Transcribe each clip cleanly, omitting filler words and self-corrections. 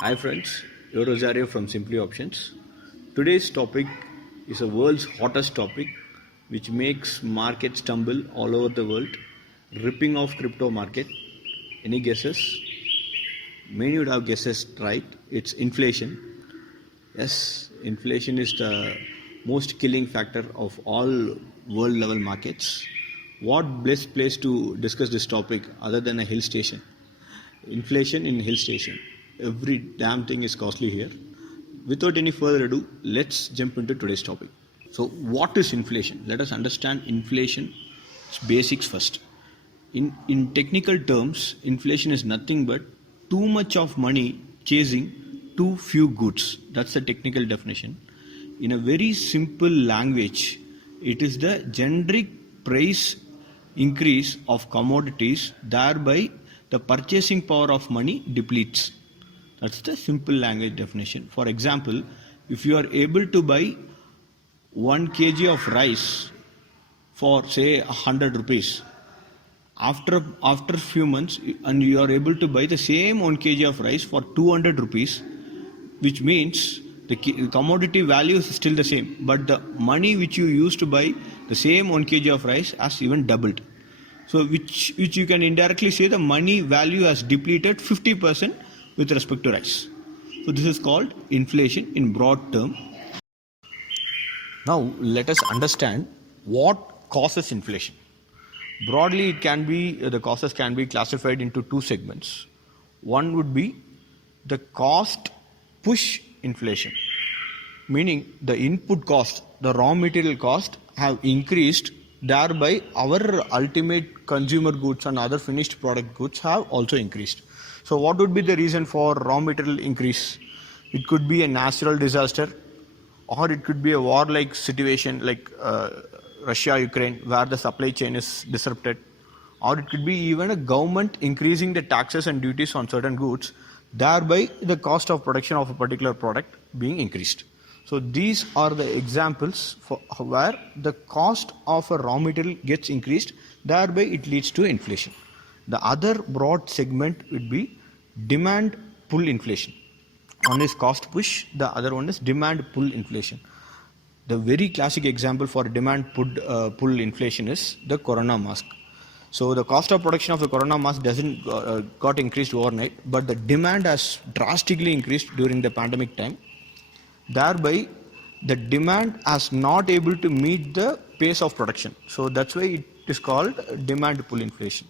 Hi friends, your Rosario from Simply Options. Today's topic is the world's hottest topic which makes markets tumble all over the world, ripping off crypto market. Any guesses? Many would have guesses right. It's inflation. Yes, inflation is the most killing factor of all world level markets. What best place to discuss this topic other than a hill station? Inflation in hill station. Every damn thing is costly here. Without any further ado, let's jump into today's topic. So, what is inflation? Let us understand inflation basics first. In technical terms, inflation is nothing but too much of money chasing too few goods. That's the technical definition. In a very simple language, it is the generic price increase of commodities, thereby the purchasing power of money depletes. That's the simple language definition. For example, if you are able to buy 1 kg of rice for say 100 rupees, after a few months and you are able to buy the same 1 kg of rice for 200 rupees, which means the commodity value is still the same, but the money which you used to buy the same 1 kg of rice has even doubled. So which you can indirectly say the money value has depleted 50% with respect to rice. So this is called inflation in broad term. Now let us understand what causes inflation. Broadly, the causes can be classified into two segments. One would be the cost push inflation, meaning the input cost, the raw material cost have increased, thereby our ultimate consumer goods and other finished product goods have also increased. So what would be the reason for raw material increase? It could be a natural disaster, or it could be a war-like situation like Russia-Ukraine, where the supply chain is disrupted, or it could be even a government increasing the taxes and duties on certain goods, thereby the cost of production of a particular product being increased. So these are the examples for where the cost of a raw material gets increased, thereby it leads to inflation. The other broad segment would be demand pull inflation. One is cost push, the other one is demand pull inflation. The very classic example for demand pull inflation is the corona mask. So the cost of production of the corona mask doesn't got increased overnight, but the demand has drastically increased during the pandemic time. Thereby, the demand has not able to meet the pace of production. So that's why it is called demand pull inflation.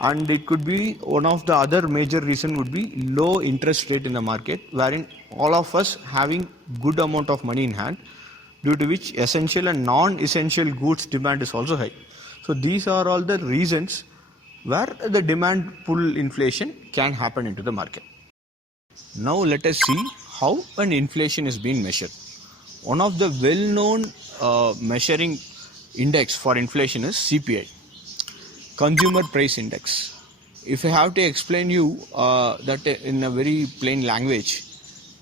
And it could be one of the other major reason would be low interest rate in the market, wherein all of us having good amount of money in hand, due to which essential and non-essential goods demand is also high. So these are all the reasons where the demand pull inflation can happen into the market. Now let us see how an inflation is being measured. One of the well-known measuring index for inflation is CPI, Consumer Price Index. If I have to explain you that in a very plain language,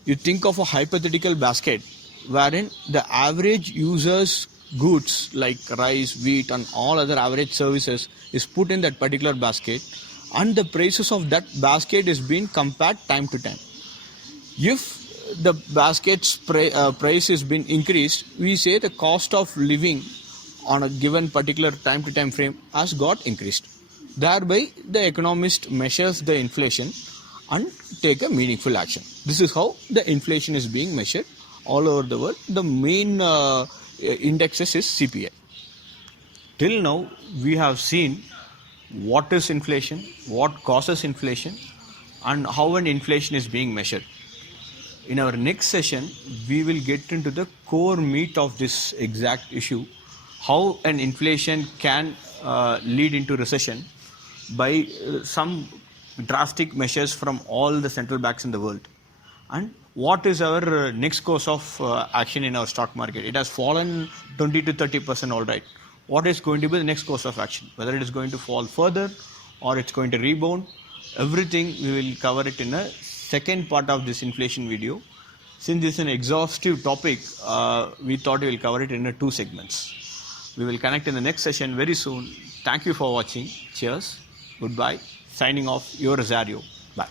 you think of a hypothetical basket wherein the average user's goods like rice, wheat and all other average services is put in that particular basket, and the prices of that basket is being compared time to time. If the basket's price is being increased, we say the cost of living on a given particular time to time frame has got increased. Thereby the economist measures the inflation and take a meaningful action. This is how the inflation is being measured all over the world. The main indexes is CPI. Till now we have seen what is inflation, what causes inflation, and how an inflation is being measured. In our next session, we will get into the core meat of this exact issue, how an inflation can lead into recession by some drastic measures from all the central banks in the world. And what is our next course of action in our stock market? It has fallen 20 to 30%, all right. What is going to be the next course of action? Whether it is going to fall further or it's going to rebound, everything we will cover it in a second part of this inflation video. Since this is an exhaustive topic, we thought we will cover it in 2 segments. We will connect in the next session very soon. Thank you for watching. Cheers. Goodbye. Signing off, your Rosario. Bye.